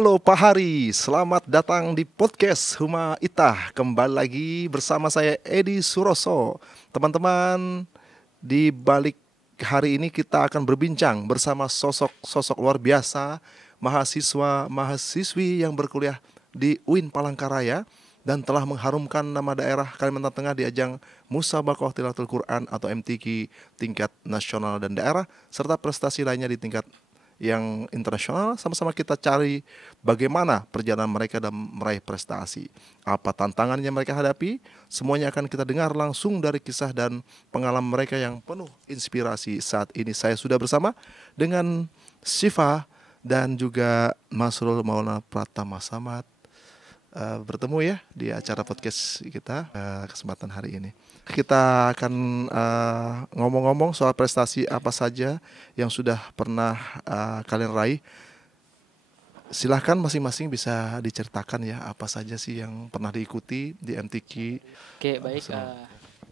Halo Pak Hari, selamat datang di podcast Huma Itah. Kembali lagi bersama saya Edi Suroso. Teman-teman, di balik hari ini kita akan berbincang bersama sosok-sosok luar biasa, mahasiswa-mahasiswi yang berkuliah di UIN Palangkaraya dan telah mengharumkan nama daerah Kalimantan Tengah di ajang Musabaqah Tilawatul Quran atau MTQ tingkat nasional dan daerah, serta prestasi lainnya di tingkat yang internasional. Sama-sama kita cari bagaimana perjalanan mereka dalam meraih prestasi, apa tantangan yang mereka hadapi. Semuanya akan kita dengar langsung dari kisah dan pengalaman mereka yang penuh inspirasi. Saat ini saya sudah bersama dengan Syifa dan juga Masrul Maulana Pratama Samad. Bertemu ya di acara podcast kita kesempatan hari ini. Kita akan ngomong-ngomong soal prestasi apa saja yang sudah pernah kalian raih. Silahkan masing-masing bisa diceritakan ya apa saja sih yang pernah diikuti di MTQ. Oke, baik.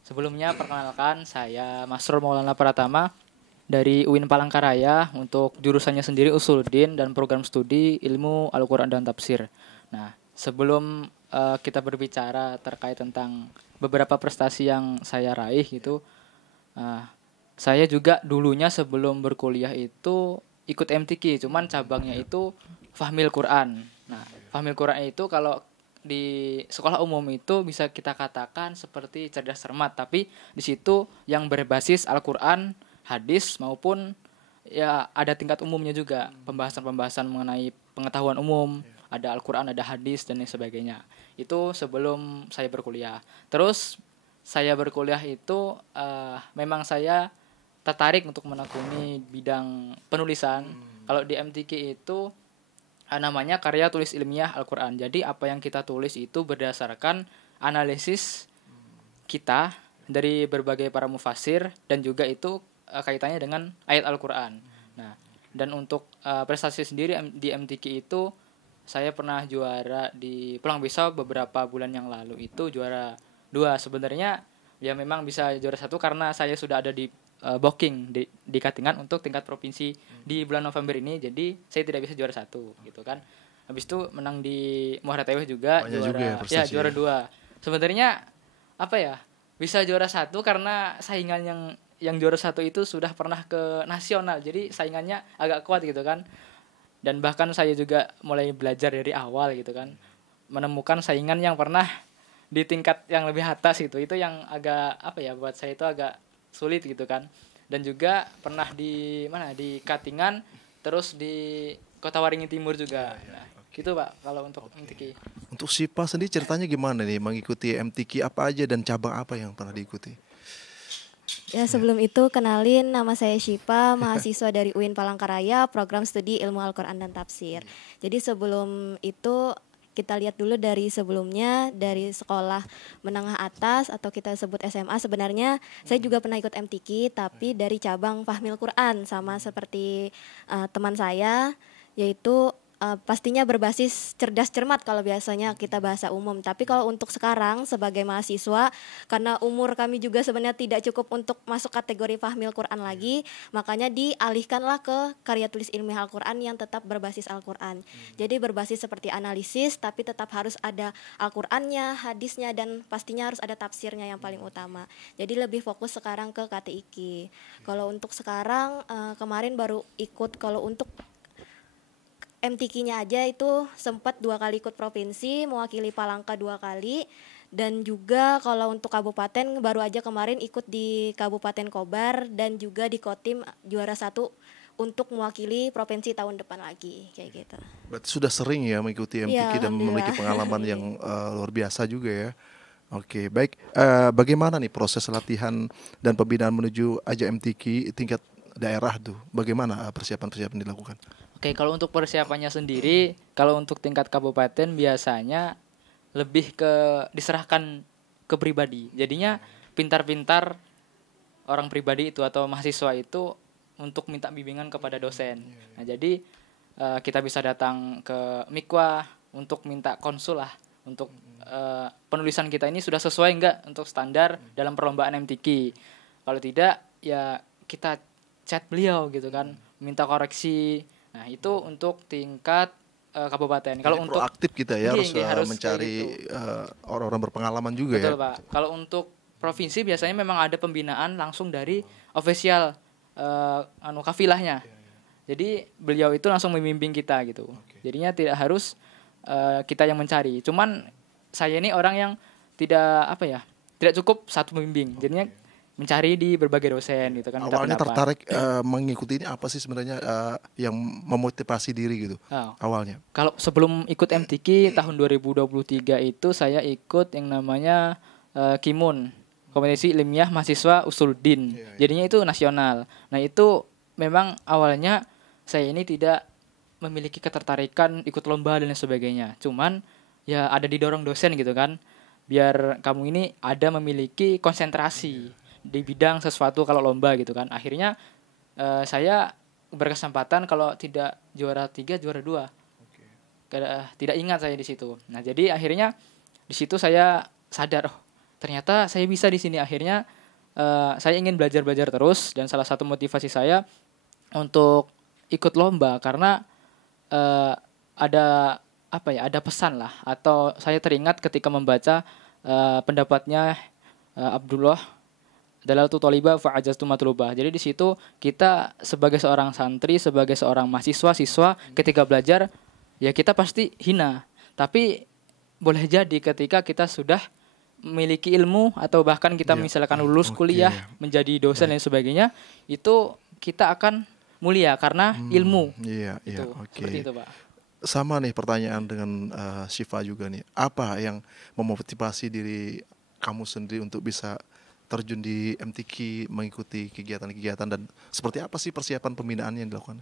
Sebelumnya perkenalkan, saya Masrul Maulana Pratama dari UIN Palangkaraya untuk jurusannya sendiri Usuluddin dan program studi Ilmu Al-Quran dan Tafsir. Nah, sebelum kita berbicara terkait tentang beberapa prestasi yang saya raih gitu, saya juga dulunya sebelum berkuliah itu ikut MTQ, cuman cabangnya itu Fahmil Quran. Nah, Fahmil Quran itu kalau di sekolah umum itu bisa kita katakan seperti cerdas cermat, tapi di situ yang berbasis Al-Quran, hadis maupun ya ada tingkat umumnya juga, pembahasan-pembahasan mengenai pengetahuan umum. Ada Al-Quran, ada hadis, dan lain sebagainya. Itu sebelum saya berkuliah. Terus saya berkuliah itu memang saya tertarik untuk menekuni bidang penulisan. Kalau di MTQ itu namanya karya tulis ilmiah Al-Quran. Jadi apa yang kita tulis itu berdasarkan analisis kita dari berbagai para mufasir, dan juga itu kaitannya dengan ayat Al-Quran. Nah, dan untuk prestasi sendiri di MTQ itu saya pernah juara di Pulang Pisau beberapa bulan yang lalu, itu juara 2. Sebenarnya ya memang bisa juara 1 karena saya sudah ada di booking di Katingan untuk tingkat provinsi di bulan November ini, jadi saya tidak bisa juara 1 gitu kan. Habis itu menang di Muara Teweh juga. Banyak juara juga ya, juara 2. Sebenarnya apa ya, bisa juara 1 karena saingan yang juara 1 itu sudah pernah ke nasional, jadi saingannya agak kuat gitu kan. Dan bahkan saya juga mulai belajar dari awal gitu kan, menemukan saingan yang pernah di tingkat yang lebih atas gitu. Itu yang agak apa ya, buat saya itu agak sulit gitu kan. Dan juga pernah di Katingan, terus di Kota Waringin Timur juga. Nah, gitu Pak kalau untuk MTQ. Untuk Syifa sendiri ceritanya gimana nih mengikuti MTQ, apa aja dan cabang apa yang pernah diikuti? Ya, sebelum itu kenalin, nama saya Syifa, mahasiswa dari UIN Palangkaraya, program studi Ilmu Al-Quran dan Tafsir. Jadi sebelum itu kita lihat dulu dari sebelumnya, dari sekolah menengah atas atau kita sebut SMA. Sebenarnya saya juga pernah ikut MTQ, tapi dari cabang Fahmil Quran, sama seperti teman saya, yaitu pastinya berbasis cerdas cermat kalau biasanya kita bahasa umum. Tapi kalau untuk sekarang sebagai mahasiswa, karena umur kami juga sebenarnya tidak cukup untuk masuk kategori Fahmil Quran lagi, makanya dialihkanlah ke karya tulis ilmiah Al-Quran yang tetap berbasis Al-Quran. Jadi berbasis seperti analisis, tapi tetap harus ada Al-Qurannya, hadisnya, dan pastinya harus ada tafsirnya yang paling utama. Jadi lebih fokus sekarang ke KTIQ. Kalau untuk sekarang kemarin baru ikut, kalau untuk MTQ-nya aja itu sempat 2 kali ikut provinsi, mewakili Palangka 2 kali, dan juga kalau untuk kabupaten baru aja kemarin ikut di Kabupaten Kobar, dan juga di Kotim juara 1 untuk mewakili provinsi tahun depan lagi, kayak gitu. Berarti sudah sering ya mengikuti MTQ dan memiliki pengalaman yang luar biasa juga ya. Oke, baik. Bagaimana nih proses latihan dan pembinaan menuju ajang MTQ tingkat daerah tuh? Bagaimana persiapan-persiapan dilakukan? Oke, kalau untuk persiapannya sendiri, kalau untuk tingkat kabupaten biasanya lebih diserahkan ke pribadi. Jadinya pintar-pintar orang pribadi itu atau mahasiswa itu untuk minta bimbingan kepada dosen. Nah, jadi kita bisa datang ke Mikwa untuk minta konsul lah, untuk penulisan kita ini sudah sesuai enggak untuk standar dalam perlombaan MTQ. Kalau tidak, ya kita chat beliau gitu kan, minta koreksi. Nah, itu untuk tingkat kabupaten. Jadi Kalau untuk proaktif kita ya, Nggih, harus harus mencari kayak orang-orang berpengalaman juga betul ya. Pak. Kalau untuk provinsi biasanya memang ada pembinaan langsung dari ofisial kafilahnya. Jadi beliau itu langsung membimbing kita gitu. Jadinya tidak harus kita yang mencari. Cuman saya ini orang yang tidak cukup satu pembimbing. Jadinya mencari di berbagai dosen gitu kan. minta Awalnya pendapat. tertarik mengikuti ini apa sih sebenarnya yang memotivasi diri gitu Oh. awalnya? Kalau sebelum ikut MTQ tahun 2023 itu saya ikut yang namanya KIMUN, Kompetisi Ilmiah Mahasiswa Usuluddin. Jadinya itu nasional. Nah, itu memang awalnya saya ini tidak memiliki ketertarikan ikut lomba dan lain sebagainya. Cuman ya ada didorong dosen gitu kan. Biar kamu ini ada memiliki konsentrasi di bidang sesuatu kalau lomba gitu kan. Akhirnya saya berkesempatan kalau tidak juara 3 juara 2. Tidak ingat saya di situ. Nah, jadi akhirnya di situ saya sadar, oh, ternyata saya bisa di sini. Akhirnya saya ingin belajar terus, dan salah satu motivasi saya untuk ikut lomba karena ada pesan lah, atau saya teringat ketika membaca pendapatnya Abdullah Dalalatul Thalibah fa ajaztu matlubah. Jadi di situ kita sebagai seorang santri, sebagai seorang siswa ketika belajar ya kita pasti hina. Tapi boleh jadi ketika kita sudah memiliki ilmu atau bahkan kita misalkan lulus kuliah menjadi dosen dan sebagainya, itu kita akan mulia karena ilmu. Seperti itu, Pak. Sama nih pertanyaan dengan Syifa juga nih. Apa yang memotivasi diri kamu sendiri untuk bisa terjun di MTQ, mengikuti kegiatan-kegiatan, dan seperti apa sih persiapan pembinaan yang dilakukan?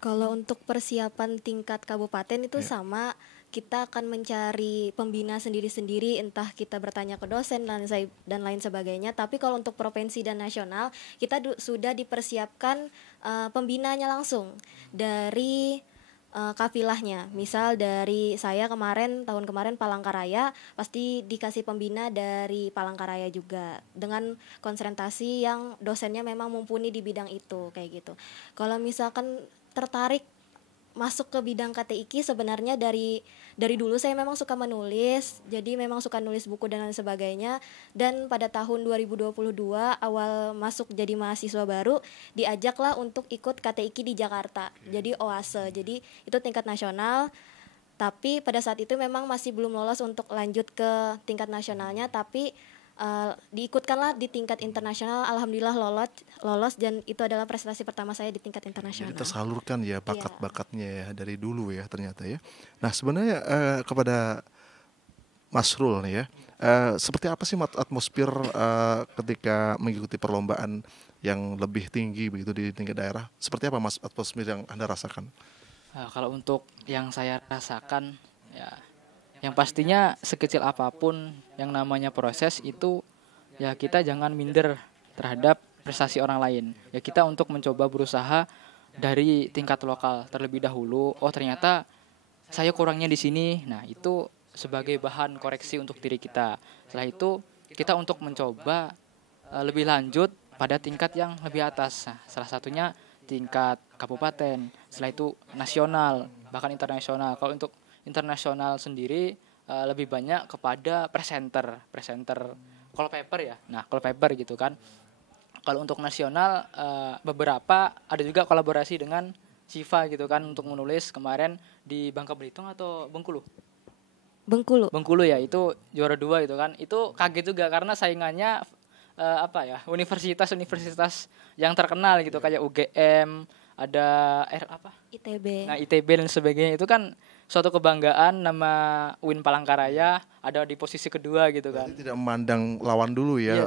Kalau untuk persiapan tingkat kabupaten itu sama, kita akan mencari pembina sendiri-sendiri, entah kita bertanya ke dosen dan lain sebagainya. Tapi kalau untuk provinsi dan nasional, kita sudah dipersiapkan pembinanya langsung dari kafilahnya. Misal dari saya tahun kemarin Palangkaraya, pasti dikasih pembina dari Palangkaraya juga, dengan konsentrasi yang dosennya memang mumpuni di bidang itu, kayak gitu. Kalau misalkan tertarik masuk ke bidang KTIK, sebenarnya dari dulu saya memang suka menulis, jadi memang suka nulis buku dan lain sebagainya. Dan pada tahun 2022 awal masuk jadi mahasiswa baru, diajaklah untuk ikut KTIK di Jakarta, jadi OASE, jadi itu tingkat nasional. Tapi pada saat itu memang masih belum lolos untuk lanjut ke tingkat nasionalnya, tapi diikutkanlah di tingkat internasional. Alhamdulillah lolos, dan itu adalah prestasi pertama saya di tingkat internasional. Jadi tersalurkan ya bakat-bakatnya ya dari dulu ya ternyata ya. Nah, sebenarnya kepada Mas Rul nih ya, seperti apa sih atmosfer ketika mengikuti perlombaan yang lebih tinggi begitu di tingkat daerah? Seperti apa Mas atmosfer yang Anda rasakan? Kalau untuk yang saya rasakan ya, yang pastinya sekecil apapun yang namanya proses itu, ya kita jangan minder terhadap prestasi orang lain. Ya kita untuk mencoba berusaha dari tingkat lokal terlebih dahulu. Oh, ternyata saya kurangnya di sini. Nah, itu sebagai bahan koreksi untuk diri kita. Setelah itu kita untuk mencoba lebih lanjut pada tingkat yang lebih atas. Nah, salah satunya tingkat kabupaten. Setelah itu nasional, bahkan internasional. Kalau untuk internasional sendiri lebih banyak kepada presenter call paper ya. Nah, call paper gitu kan. Kalau untuk nasional beberapa ada juga kolaborasi dengan Syifa gitu kan untuk menulis kemarin di Bangka Belitung atau Bengkulu ya, itu juara 2 gitu kan. Itu kaget juga karena saingannya universitas yang terkenal gitu, kayak UGM, ada ITB. Nah, ITB dan sebagainya, itu kan suatu kebanggaan nama UIN Palangkaraya ada di posisi kedua gitu kan. Berarti tidak memandang lawan dulu ya,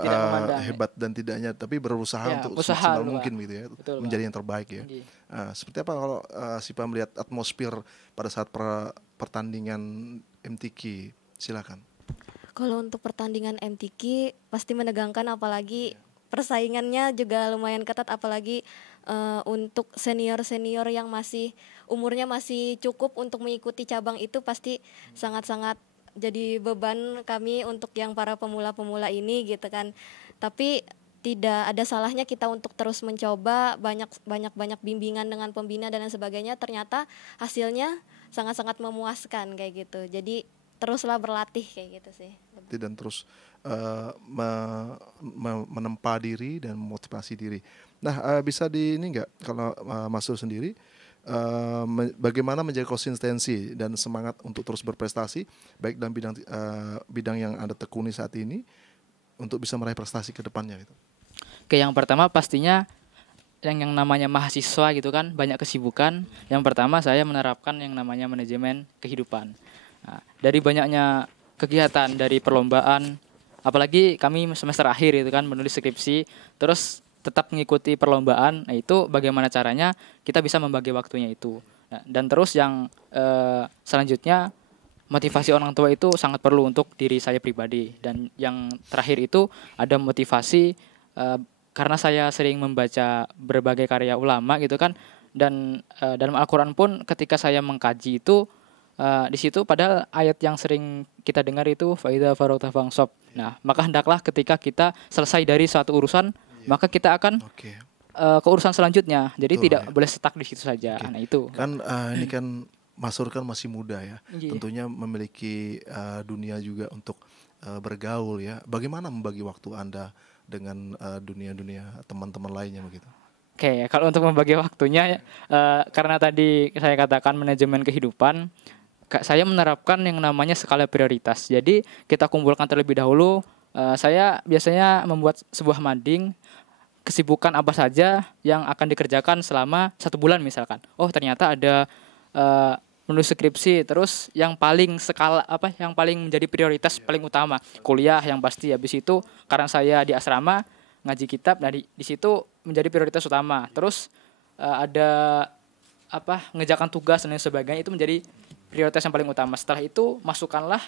hebat dan tidaknya, tapi berusaha untuk semaksimal mungkin gitu ya. Betul, menjadi yang terbaik ya. Seperti apa kalau Syifa melihat atmosfer pada saat pertandingan MTQ? Silakan. Kalau untuk pertandingan MTQ pasti menegangkan, apalagi persaingannya juga lumayan ketat, apalagi untuk senior-senior yang umurnya masih cukup untuk mengikuti cabang itu, pasti sangat-sangat jadi beban kami untuk yang para pemula-pemula ini gitu kan. Tapi tidak ada salahnya kita untuk terus mencoba, banyak bimbingan dengan pembina dan lain sebagainya. Ternyata hasilnya sangat-sangat memuaskan kayak gitu. Jadi teruslah berlatih kayak gitu sih. Dan terus menempa diri dan memotivasi diri. Nah, bisa di ini nggak kalau Mas Sul sendiri bagaimana menjaga konsistensi dan semangat untuk terus berprestasi baik dalam bidang yang Anda tekuni saat ini untuk bisa meraih prestasi ke depannya gitu. Oke, yang pertama pastinya yang namanya mahasiswa gitu kan banyak kesibukan. Yang pertama saya menerapkan yang namanya manajemen kehidupan. Nah, dari banyaknya kegiatan dari perlombaan, apalagi kami semester akhir itu kan menulis skripsi, terus tetap mengikuti perlombaan. Nah, itu bagaimana caranya kita bisa membagi waktunya itu. Nah, dan terus yang selanjutnya motivasi orang tua itu sangat perlu untuk diri saya pribadi. Dan yang terakhir itu ada motivasi karena saya sering membaca berbagai karya ulama gitu kan, dan dalam Al-Quran pun ketika saya mengkaji itu di situ padahal ayat yang sering kita dengar itu faida faragta fansab. Nah, maka hendaklah ketika kita selesai dari suatu urusan, maka kita akan ke urusan selanjutnya. Jadi tidak boleh stuck di situ saja. Nah, itu. Kan ini kan Mas Sur kan masih muda ya. Tentunya memiliki dunia juga untuk bergaul ya. Bagaimana membagi waktu Anda dengan dunia-dunia teman-teman lainnya begitu? Oke, kalau untuk membagi waktunya karena tadi saya katakan manajemen kehidupan, saya menerapkan yang namanya skala prioritas. Jadi kita kumpulkan terlebih dahulu. Saya biasanya membuat sebuah mading kesibukan apa saja yang akan dikerjakan selama 1 bulan misalkan. Oh, ternyata ada menulis skripsi, terus yang paling yang paling menjadi prioritas paling utama kuliah yang pasti. Habis itu karena saya di asrama ngaji kitab, nah di situ menjadi prioritas utama. Terus ada ngerjakan tugas dan lain sebagainya, itu menjadi prioritas yang paling utama. Setelah itu masukkanlah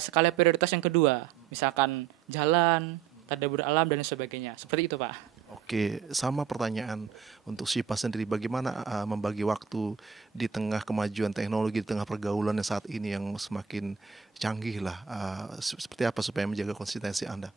skala prioritas yang kedua, misalkan jalan, tadabbur alam dan lain sebagainya. Seperti itu, Pak. Oke, sama pertanyaan untuk Syifa sendiri, bagaimana membagi waktu di tengah kemajuan teknologi, di tengah pergaulan yang saat ini yang semakin canggih lah, seperti apa supaya menjaga konsistensi Anda?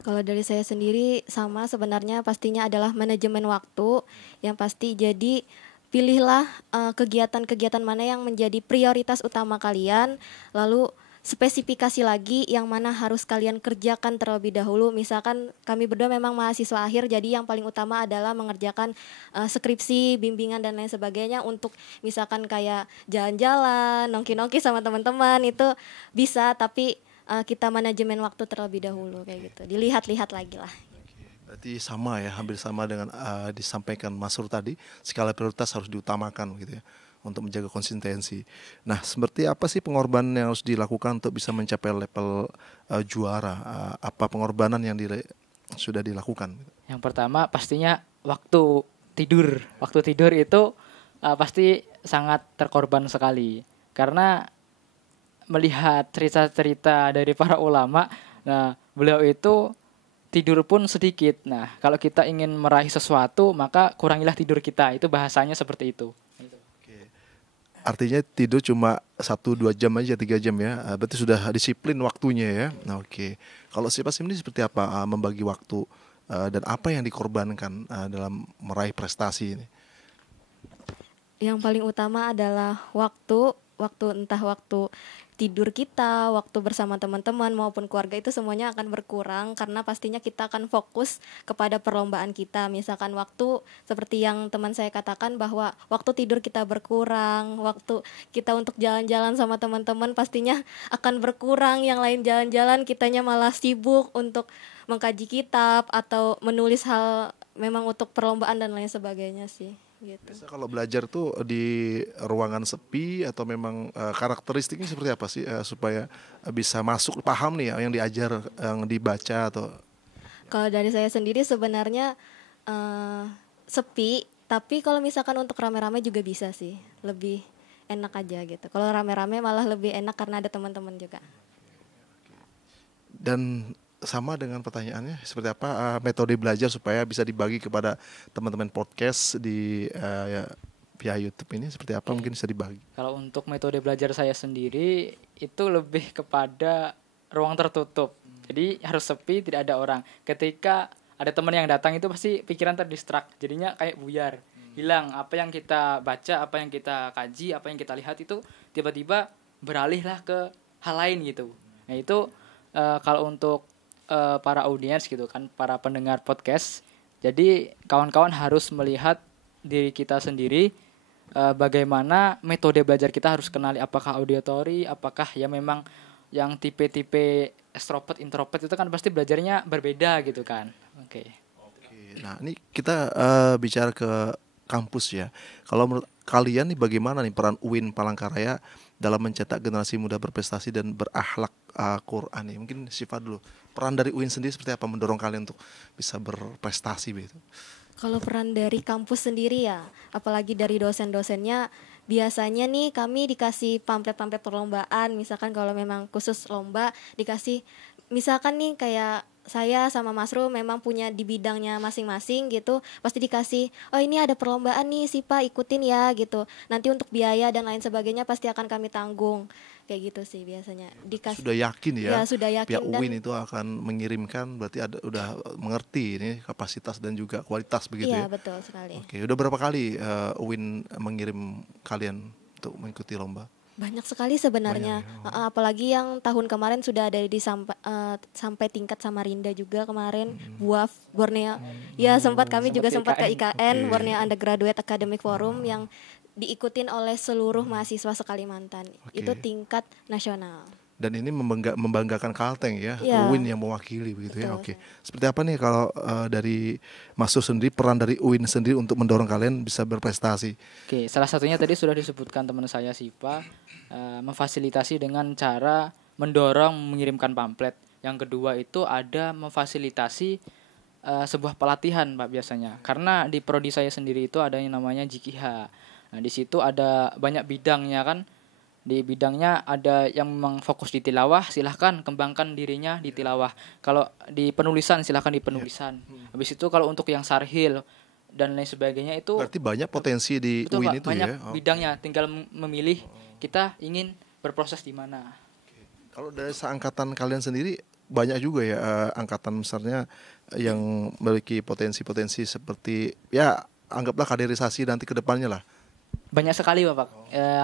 Kalau dari saya sendiri sama sebenarnya pastinya adalah manajemen waktu yang pasti. Jadi pilihlah kegiatan-kegiatan mana yang menjadi prioritas utama kalian, lalu spesifikasi lagi yang mana harus kalian kerjakan terlebih dahulu. Misalkan kami berdua memang mahasiswa akhir, jadi yang paling utama adalah mengerjakan skripsi, bimbingan dan lain sebagainya. Untuk misalkan kayak jalan-jalan, nongki-nongki sama teman-teman itu bisa, tapi kita manajemen waktu terlebih dahulu kayak gitu. Dilihat-lihat lagi lah. Berarti sama ya, hampir sama dengan disampaikan Mas Sur tadi, skala prioritas harus diutamakan gitu ya, untuk menjaga konsistensi. Nah, seperti apa sih pengorbanan yang harus dilakukan untuk bisa mencapai level juara? Apa pengorbanan yang sudah dilakukan? Yang pertama pastinya waktu tidur. Waktu tidur itu pasti sangat terkorban sekali. Karena melihat cerita-cerita dari para ulama, nah beliau itu tidur pun sedikit. Nah, kalau kita ingin meraih sesuatu, maka kurangilah tidur kita. Itu bahasanya seperti itu. Artinya tidur cuma 1-2 jam aja, 3 jam ya. Berarti sudah disiplin waktunya ya. Nah, oke. Kalau Syifa ini seperti apa membagi waktu dan apa yang dikorbankan dalam meraih prestasi ini? Yang paling utama adalah waktu, entah waktu tidur kita, waktu bersama teman-teman maupun keluarga, itu semuanya akan berkurang karena pastinya kita akan fokus kepada perlombaan kita. Misalkan waktu seperti yang teman saya katakan bahwa waktu tidur kita berkurang, waktu kita untuk jalan-jalan sama teman-teman pastinya akan berkurang. Yang lain jalan-jalan, kitanya malah sibuk untuk mengkaji kitab atau menulis hal memang untuk perlombaan dan lain sebagainya sih. Gitu. Biasa kalau belajar tuh di ruangan sepi atau memang karakteristiknya seperti apa sih supaya bisa masuk paham nih yang diajar, yang dibaca atau? Kalau dari saya sendiri sebenarnya sepi, tapi kalau misalkan untuk rame-rame juga bisa sih, lebih enak aja gitu. Kalau rame-rame malah lebih enak karena ada teman-teman juga. Dan sama dengan pertanyaannya, seperti apa metode belajar supaya bisa dibagi kepada teman-teman podcast di via YouTube ini, seperti apa mungkin bisa dibagi? Kalau untuk metode belajar saya sendiri itu lebih kepada ruang tertutup. Jadi harus sepi, tidak ada orang. Ketika ada teman yang datang itu pasti pikiran terdistrak, jadinya kayak buyar hilang. Apa yang kita baca, apa yang kita kaji, apa yang kita lihat itu tiba-tiba beralihlah ke hal lain gitu. Nah itu kalau untuk para audiens gitu kan, para pendengar podcast, jadi kawan-kawan harus melihat diri kita sendiri, bagaimana metode belajar kita harus kenali apakah auditory, apakah ya memang yang tipe-tipe extrovert, introvert itu kan pasti belajarnya berbeda gitu kan. Oke. Nah, ini kita bicara ke kampus ya. Kalau menurut kalian nih bagaimana nih peran UIN Palangkaraya dalam mencetak generasi muda berprestasi dan berakhlak Quran nih? Mungkin Syifa dulu. Peran dari UIN sendiri seperti apa mendorong kalian untuk bisa berprestasi begitu? Kalau peran dari kampus sendiri ya, apalagi dari dosen-dosennya, biasanya nih kami dikasih pamflet-pamflet perlombaan, misalkan kalau memang khusus lomba dikasih, misalkan nih kayak saya sama Mas Ru memang punya di bidangnya masing-masing gitu, pasti dikasih, oh ini ada perlombaan nih Sipa, ikutin ya gitu. Nanti untuk biaya dan lain sebagainya pasti akan kami tanggung. Kayak gitu sih biasanya. Dikasih. Sudah yakin ya, Ya, sudah yakin pihak UIN itu akan mengirimkan, berarti udah mengerti ini kapasitas dan juga kualitas begitu iya, ya? betul sekali. Oke, udah berapa kali UIN mengirim kalian untuk mengikuti lomba? Banyak sekali sebenarnya. Apalagi yang tahun kemarin sudah ada sampai tingkat Samarinda juga kemarin, BUAF Borneo. Ya, sempat kami juga sempat ke IKN, Borneo Undergraduate Academic Forum yang diikutin oleh seluruh mahasiswa se-Kalimantan. Itu tingkat nasional. Dan ini membanggakan Kalteng ya, Ya. UIN yang mewakili begitu ya. Betul. Oke. Seperti apa nih kalau dari Mas Sus sendiri, peran dari UIN sendiri untuk mendorong kalian bisa berprestasi? Oke, salah satunya tadi sudah disebutkan teman saya Sipa, memfasilitasi dengan cara mendorong mengirimkan pamflet. Yang kedua itu ada memfasilitasi sebuah pelatihan Pak biasanya. Karena di prodi saya sendiri itu ada yang namanya JKH. Nah, di situ ada banyak bidangnya kan. Di bidangnya ada yang memang fokus di tilawah, silahkan kembangkan dirinya di tilawah. Kalau di penulisan silahkan di penulisan. Habis itu kalau untuk yang sarhil dan lain sebagainya itu Berarti banyak potensi di betul, UIN Pak, itu banyak ya. bidangnya, tinggal memilih kita ingin berproses di mana. Kalau dari seangkatan kalian sendiri banyak juga ya angkatan besarnya yang memiliki potensi-potensi seperti ya anggaplah kaderisasi nanti ke depannya lah. Banyak sekali Bapak,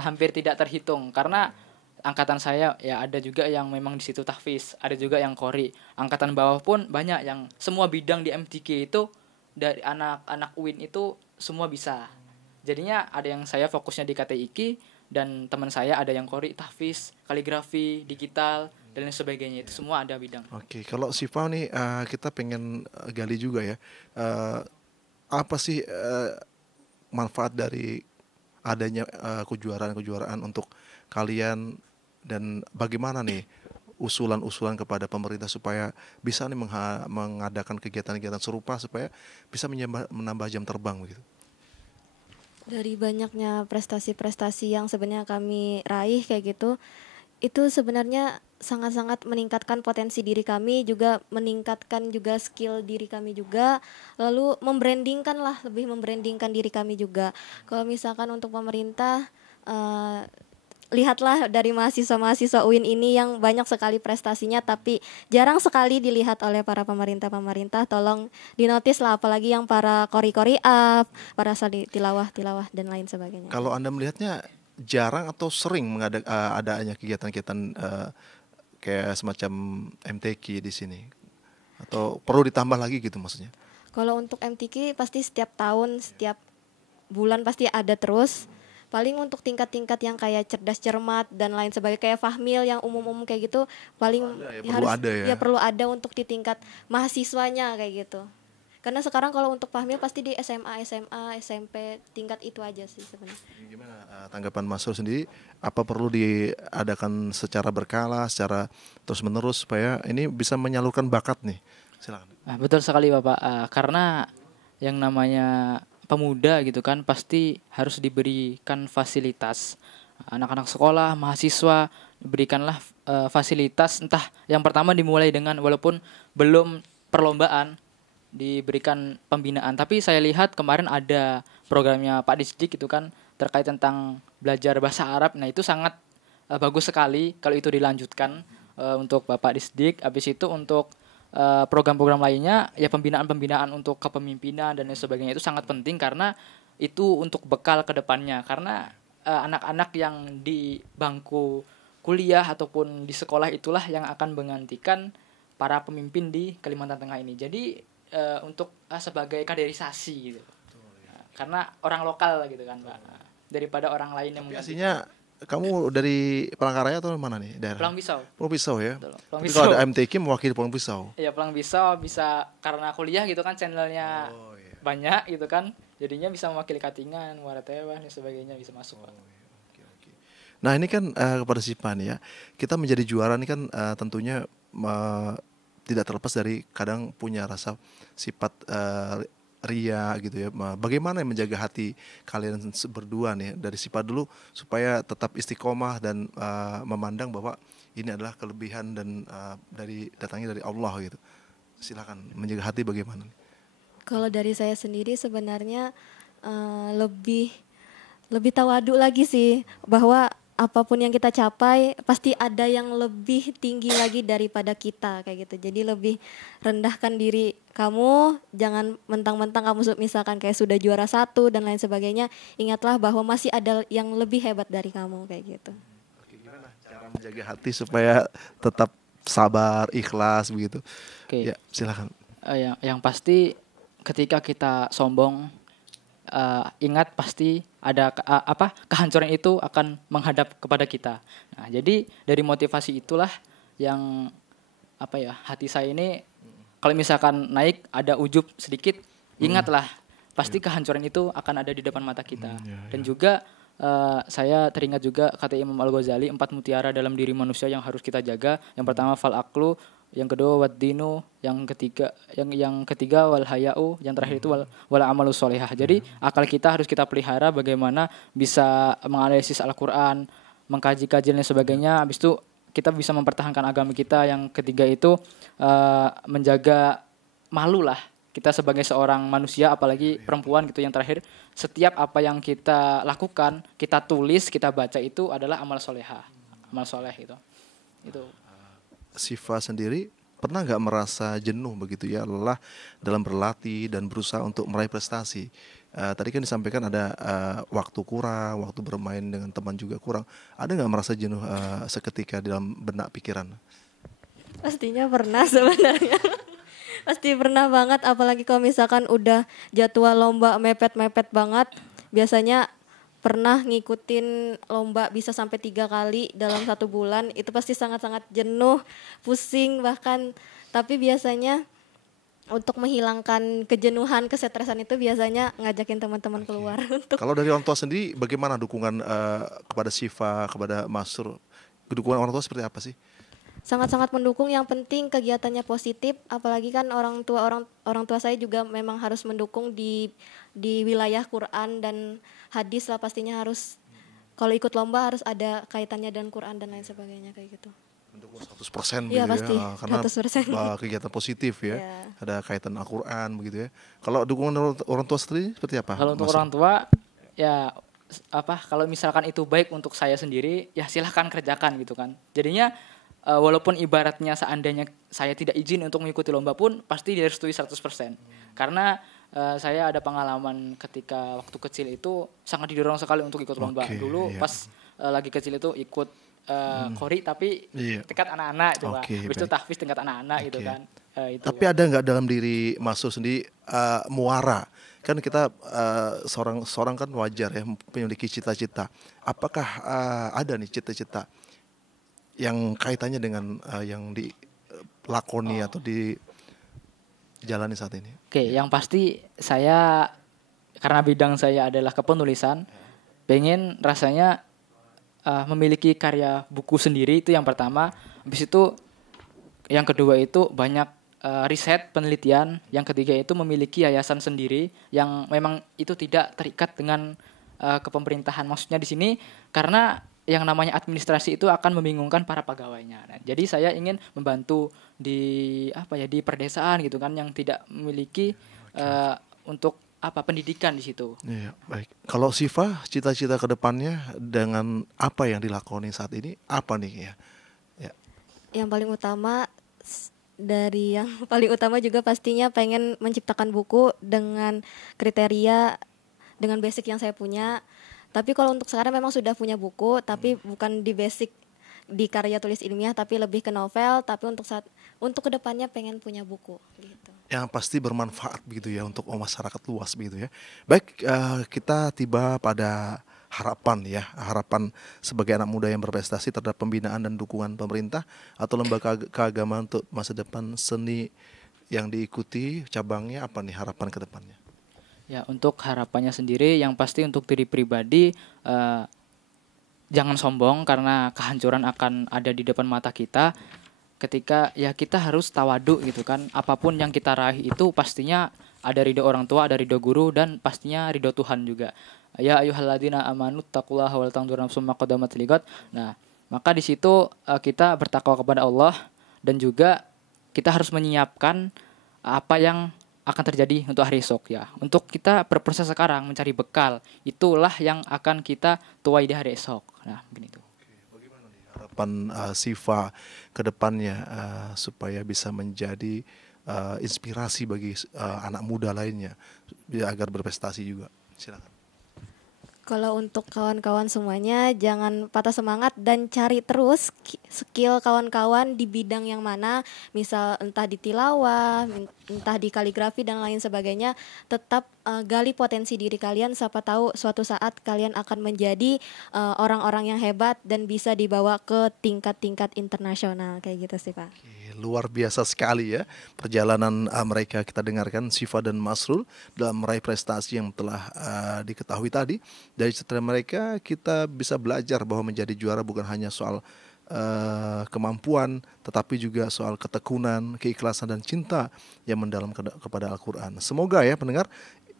hampir tidak terhitung karena angkatan saya ya ada juga yang memang di situ tahfiz, ada juga yang qori. Angkatan bawah pun banyak yang semua bidang di MTQ itu dari anak-anak UIN itu semua bisa. Jadinya ada yang saya fokusnya di KTIQ dan teman saya ada yang qori, tahfiz, kaligrafi, digital dan lain sebagainya, itu semua ada bidang. Oke, kalau Siva nih kita pengen gali juga ya, apa sih manfaat dari adanya kejuaraan-kejuaraan untuk kalian dan bagaimana nih usulan-usulan kepada pemerintah supaya bisa nih mengadakan kegiatan-kegiatan serupa supaya bisa menambah jam terbang begitu. Dari banyaknya prestasi-prestasi yang sebenarnya kami raih kayak gitu, itu sebenarnya sangat-sangat meningkatkan potensi diri kami, juga meningkatkan juga skill diri kami juga, lalu lebih membrandingkan diri kami juga. Kalau misalkan untuk pemerintah, lihatlah dari mahasiswa-mahasiswa UIN ini yang banyak sekali prestasinya tapi jarang sekali dilihat oleh para pemerintah, tolong dinotis lah, apalagi yang para kori-kori up, para tilawah dan lain sebagainya. Kalau Anda melihatnya jarang atau sering adanya kegiatan-kegiatan kayak semacam MTQ di sini, atau perlu ditambah lagi gitu maksudnya? Kalau untuk MTQ pasti setiap tahun, setiap bulan pasti ada terus. Paling untuk tingkat-tingkat yang kayak cerdas cermat dan lain sebagainya, kayak Fahmil yang umum-umum kayak gitu, paling perlu ada untuk di tingkat mahasiswanya kayak gitu. Karena sekarang kalau untuk Fahmil pasti di SMA, SMP, tingkat itu aja sih sebenarnya. Gimana tanggapan Mas Sur sendiri? Apa perlu diadakan secara berkala, secara terus-menerus supaya ini bisa menyalurkan bakat nih? Silakan. Betul sekali Bapak, karena yang namanya pemuda gitu kan pasti harus diberikan fasilitas. Anak-anak sekolah, mahasiswa diberikanlah fasilitas, entah yang pertama dimulai dengan walaupun belum perlombaan diberikan pembinaan, tapi saya lihat kemarin ada programnya Pak Disdik itu kan terkait tentang belajar bahasa Arab. Nah itu sangat bagus sekali kalau itu dilanjutkan untuk Bapak Disdik. Habis itu untuk program-program lainnya ya pembinaan untuk kepemimpinan dan lain sebagainya itu sangat penting karena itu untuk bekal ke depannya, karena anak-anak yang di bangku kuliah ataupun di sekolah itulah yang akan menggantikan para pemimpin di Kalimantan Tengah ini. Jadi untuk sebagai kaderisasi gitu. Karena orang lokal gitu kan, Pak. Daripada orang lain yang Tapi aslinya kamu dari Palangkaraya atau mana nih daerah? Pelang Pisau. Pulau Pisau ya. Betul, Pelang Tapi Pisau. kalau ada MTQ mewakili Pulau Pisau. Ya Pelang Pisau bisa karena kuliah gitu kan, channelnya banyak gitu kan. Jadinya bisa mewakili Katingan, Waratewa dan sebagainya bisa masuk, Pak. Nah ini kan kepada Sipa nih ya, kita menjadi juara ini kan tentunya tidak terlepas dari kadang punya rasa sifat ria gitu ya. Bagaimana yang menjaga hati kalian berdua nih dari Sipa dulu supaya tetap istiqomah dan memandang bahwa ini adalah kelebihan dan datangnya dari Allah gitu. Silakan, menjaga hati bagaimana? Kalau dari saya sendiri sebenarnya lebih tawadu lagi sih, bahwa apapun yang kita capai pasti ada yang lebih tinggi lagi daripada kita kayak gitu. Jadi lebih rendahkan diri kamu, jangan mentang-mentang kamu misalkan kayak sudah juara 1 dan lain sebagainya, ingatlah bahwa masih ada yang lebih hebat dari kamu kayak gitu. Oke, gimana cara menjaga hati supaya tetap sabar, ikhlas begitu? Oke. Ya, silakan. Yang pasti ketika kita sombong, ingat pasti ada kehancuran itu akan menghadap kepada kita. Nah, jadi dari motivasi itulah yang hati saya ini kalau misalkan naik ada ujub sedikit, ingatlah pasti kehancuran itu akan ada di depan mata kita. Dan juga saya teringat juga kata Imam Al-Ghazali, 4 mutiara dalam diri manusia yang harus kita jaga. Yang pertama fal aqlu, yang kedua waddinu, yang ketiga wal haya'u, yang terakhir itu wal amalu sholihah. Jadi akal kita harus kita pelihara, bagaimana bisa menganalisis Al-Qur'an, mengkaji-kaji dan sebagainya. Habis itu kita bisa mempertahankan agama kita. Yang ketiga itu menjaga malu lah kita sebagai seorang manusia, apalagi perempuan gitu. Yang terakhir, setiap apa yang kita lakukan, kita tulis, kita baca itu adalah amal solehah, amal soleh gitu. Itu. Sifa sendiri pernah nggak merasa jenuh begitu ya, lelah dalam berlatih dan berusaha untuk meraih prestasi? Tadi kan disampaikan ada waktu kurang, waktu bermain dengan teman juga kurang. Ada nggak merasa jenuh seketika dalam benak pikiran? Pastinya pernah sebenarnya. Pasti pernah banget, apalagi kalau misalkan udah jadwal lomba mepet-mepet banget. Biasanya pernah ngikutin lomba bisa sampai 3 kali dalam 1 bulan. Itu pasti sangat-sangat jenuh, pusing bahkan. Tapi biasanya untuk menghilangkan kejenuhan, kesetresan itu biasanya ngajakin teman-teman keluar. Kalau dari orang tua sendiri bagaimana dukungan kepada Sifa, kepada Masrur? Dukungan orang tua seperti apa sih? Sangat-sangat mendukung, yang penting kegiatannya positif, apalagi kan orang tua saya juga memang harus mendukung di wilayah Quran dan hadis lah, pastinya harus kalau ikut lomba harus ada kaitannya dengan Quran dan lain sebagainya kayak gitu. Mendukung 100% Iya, gitu pasti, ya, karena 100%. kegiatan positif ya, Iya. ada kaitan Al-Quran begitu ya. Kalau dukungan orang tua sendiri seperti apa? Kalau untuk Mas? orang tua ya kalau misalkan itu baik untuk saya sendiri, ya silahkan kerjakan gitu kan. Jadinya walaupun ibaratnya seandainya saya tidak izin untuk mengikuti lomba pun pasti direstui 100%. Karena saya ada pengalaman ketika waktu kecil itu sangat didorong sekali untuk ikut lomba. Dulu iya. pas lagi kecil itu ikut kori tapi Iya. tingkat anak-anak itu Pak. Oke, Habis itu baik. tahfiz tingkat anak-anak gitu Oke. kan. Itu. Tapi ada nggak dalam diri Masrur sendiri muara? Kan kita seorang kan wajar ya memiliki cita-cita. Apakah ada nih cita-cita yang kaitannya dengan yang dilakoni atau dijalani saat ini? Oke, yang pasti saya karena bidang saya adalah kepenulisan, pengen rasanya memiliki karya buku sendiri, itu yang pertama. Habis itu yang kedua itu banyak riset, penelitian. Yang ketiga itu memiliki yayasan sendiri yang memang itu tidak terikat dengan kepemerintahan. Maksudnya di sini karena yang namanya administrasi itu akan membingungkan para pegawainya. Nah, jadi saya ingin membantu di di perdesaan gitu kan, yang tidak memiliki untuk pendidikan di situ. Iya, baik. Kalau Sifa, cita-cita ke depannya dengan apa yang dilakoni saat ini, apa nih ya? Ya. Yang paling utama juga pastinya pengen menciptakan buku dengan kriteria dengan basic yang saya punya. Tapi kalau untuk sekarang memang sudah punya buku, tapi bukan di basic di karya tulis ilmiah, tapi lebih ke novel. Tapi untuk kedepannya pengen punya buku gitu. Yang pasti bermanfaat begitu ya untuk masyarakat luas begitu ya. Baik, kita tiba pada harapan sebagai anak muda yang berprestasi terhadap pembinaan dan dukungan pemerintah atau lembaga keagamaan untuk masa depan seni yang diikuti cabangnya, apa nih harapan ke depannya? Ya, untuk harapannya sendiri yang pasti untuk diri pribadi, jangan sombong karena kehancuran akan ada di depan mata kita. Ketika ya kita harus tawadu gitu kan, apapun yang kita raih itu pastinya ada ridho orang tua, ada ridho guru, dan pastinya ridho Tuhan juga. Ya ayyuhalladzina amanu taqullaha wal tanzur nafsum ma qaddamat lighad. Nah, maka di situ kita bertakwa kepada Allah, dan juga kita harus menyiapkan apa yang akan terjadi untuk hari esok ya. Untuk kita berproses sekarang mencari bekal, itulah yang akan kita tuai di hari esok. Nah, begitu. Harapan Siva ke depannya supaya bisa menjadi inspirasi bagi anak muda lainnya agar berprestasi juga. Silakan. Kalau untuk kawan-kawan semuanya, jangan patah semangat dan cari terus skill kawan-kawan di bidang yang mana, misal entah di tilawah, entah di kaligrafi dan lain sebagainya. Tetap gali potensi diri kalian, siapa tahu suatu saat kalian akan menjadi orang-orang yang hebat dan bisa dibawa ke tingkat-tingkat internasional kayak gitu sih Pak. Luar biasa sekali ya perjalanan mereka. Kita dengarkan Siva dan Masrul dalam meraih prestasi yang telah diketahui tadi. Dari cerita mereka kita bisa belajar bahwa menjadi juara bukan hanya soal kemampuan, tetapi juga soal ketekunan, keikhlasan dan cinta yang mendalam kepada Al-Quran. Semoga ya pendengar,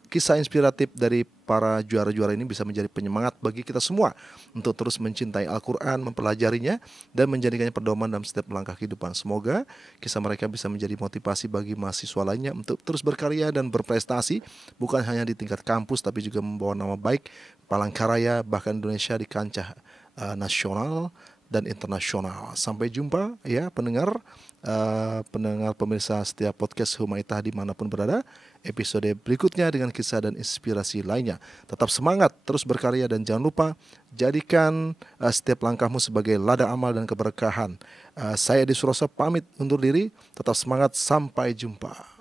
kisah inspiratif dari para juara-juara ini bisa menjadi penyemangat bagi kita semua untuk terus mencintai Al-Quran, mempelajarinya, dan menjadikannya pedoman dalam setiap langkah kehidupan. Semoga kisah mereka bisa menjadi motivasi bagi mahasiswa lainnya untuk terus berkarya dan berprestasi, bukan hanya di tingkat kampus, tapi juga membawa nama baik Palangkaraya, bahkan Indonesia di kancah nasional dan internasional. Sampai jumpa ya pendengar pemirsa setiap podcast Humaitah dimanapun berada. Episode berikutnya dengan kisah dan inspirasi lainnya. Tetap semangat, terus berkarya, dan jangan lupa jadikan setiap langkahmu sebagai ladang amal dan keberkahan. Saya Edi Suroso pamit undur diri. Tetap semangat, sampai jumpa.